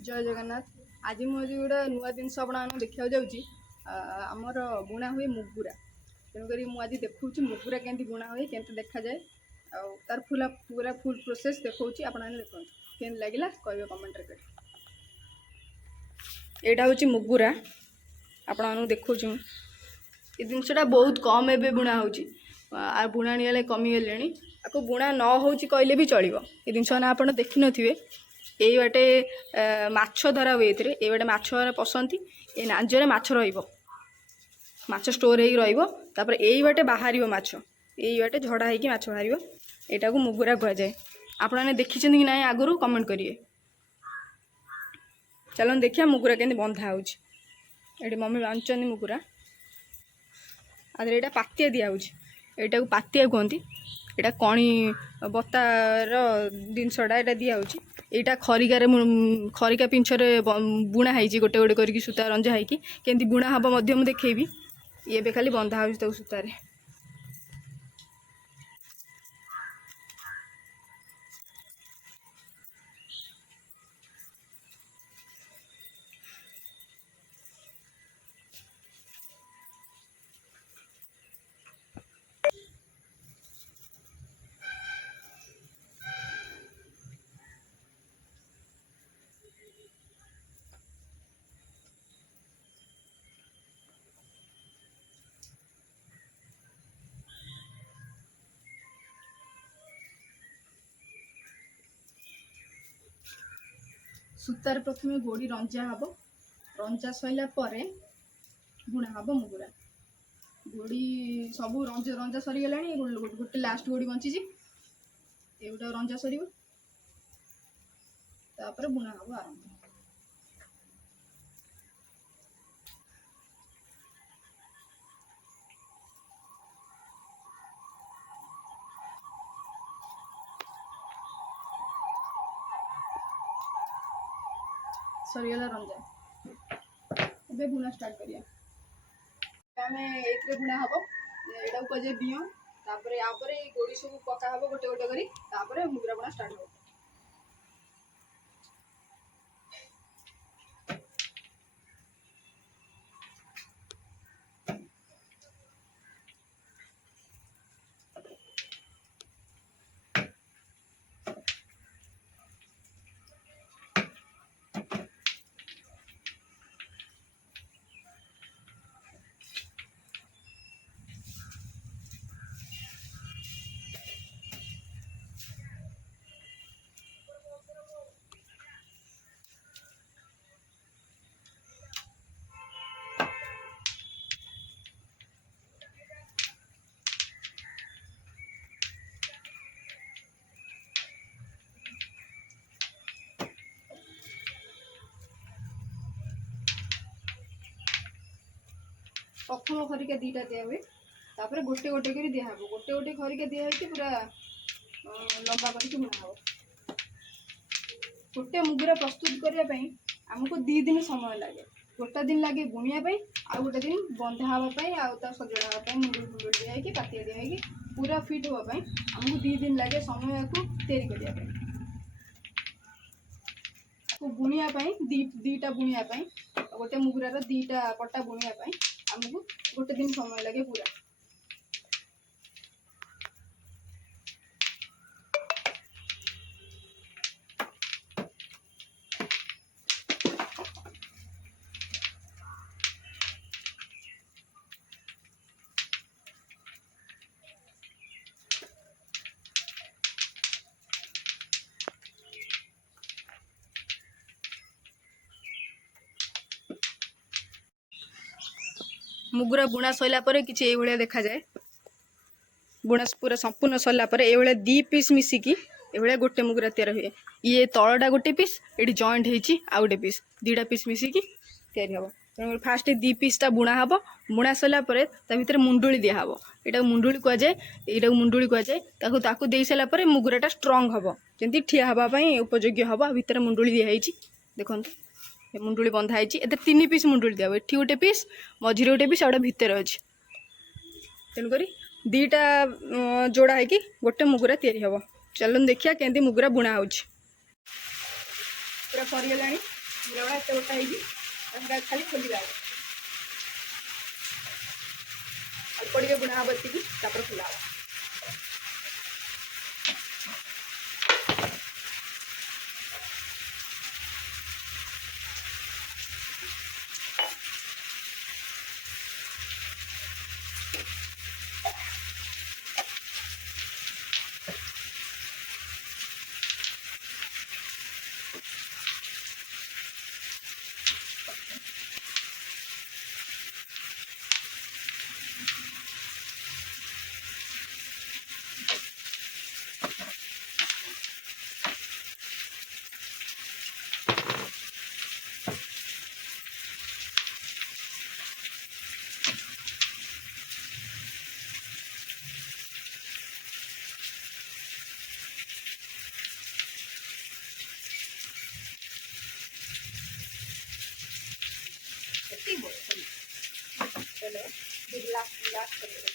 जय जगन्नाथ। आज मुझे गोटे नुआ जिन आप देखा जाऊँगी आमर बुणा हुए मुगुरा। तेणुक मुझे देखा मुगुरा केमती बुणा हुए केमती देखा जाए तार पूरा फुल प्रोसेस देखा आप देखो केमती लगे कह कमेंट कर। यहाँ हूँ मुगुरा आपण देखा ये जिनसा बहुत कम एवं बुणा हो बुणाणी वाले कमीगले आपको बुणा न हो कहले भी चलो। ये जिनस आप देखी थे यही बाटे माछ धरा हुए ये बाटे माछ पसंद ये नांजरे माछ माछ स्टोर हो यही बाटे बाहर माछ यही बाटे झड़ा होगी माछ बाहर यहाँ को मुगुरा कह जाए। आपने देखी कि ना आगुरी कमेंट करिए। चलो देखिए मुगुरा केमती बंधा हो मम्मी बांधुंट मुगुरा आदि यहाँ पातिया दिया यहाँ को पातिया कहती यहाँ कणी बतार जिनसटा यहाँ दिया यहाँ खरिकार खरिका पिंछरे बुणा है गोटे गोटे करके सूता रंजा है केमती बुणा हम मुझे देखेबी। ये खाली बंधा हो सूतार सूतार प्रथम गोड़ी रंजा हम रंजा सैला बुणा हम मुगुरा गोड़ी सब रंजा सरीगला गोटे लास्ट गोड़ी बची ये गोटे रंजा सर बुणा हम आरंभ। सरीगला रंजा ए बुणा स्टार्ट करिया बुणा हम यहाँ को कहे बिह तापर गोड़ी सब पका हम गोटे गोटे कर मुगुरा बुणा स्टार्ट हो। प्रथम खरिका दीटा दिया हुए तापर गोटे गोटे कर दिया गोटे गोटे खरिका दिया पूरा लंबा करके बुणा हम। गोटे मुगुरा प्रस्तुत करने आमको 2 दिन समय लगे गोटा दिन लगे बुणिया आ गोटे दिन बंधा हाँपाई आ सजड़ा मुंडुल फुंडुल दिखाई पातिया दिखाई पूरा फिट हाँपाई आमको 2 दिन लगे समय को तैयारी करने बुणिया दीटा बुणिया गोटे मुगुरार 2टा पट्टा बुणिया आमको गोटे दिन समय लगे पूरा। मुगुरा बुणा सरला किसी ये देखा जाए बुणा पूरा संपूर्ण सरला ये 2 पीस मिसिकी ये गोटे मुगुरा तैयार हुए। ये तलटा गोटे पीस ये जॉइंट होती आ गोटे पीस 2टा पीस मिसिकी तैयारी हम। तेणु फास्ट 2 पीसटा बुणा हम बुणा सरला भर मुंडुली दिहब यहाँ मुंडुली कह जाए यहाँ मुंडुली कह जाए दे सारापर मुगुराटा स्ट्रंग हम जमी ठिया हाँपाई उपयोगी हम भितर मुंडुली दिखाई देखो मुंडुली बंधा है 3 पीस मुंडुली दिया ये गोटे पीस मझे गोटे पीस आउटा भितर अच्छे तेणुक 2टा जोड़ा है गोटे मुगुरा तैयारी हम। चलो देखिए केमती मुगुरा बुणा हो पूरा सरगला ଜିରା ଗୁଣ୍ଡ ଏତେ ବଟା ହେଇଛି ସେଟା ଖାଲି ଖୋଲିବା ଅଳ୍ପ ଟିକେ ବୁଣା ହବ ଏତିକି ତାପରେ ଖୋଲା ହବ। चलो गिलास कर लो।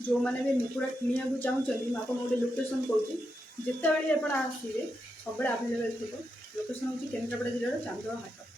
जो मैंने भी मुकुड़ा किनिया चाहते मुझे आपको गोटे लोकेशन कौन जिते बड़े आप आसवे सब आभेलेबल थी लोकेशन हूँ केन्द्रापड़ा जिलार चांदोआ हाट।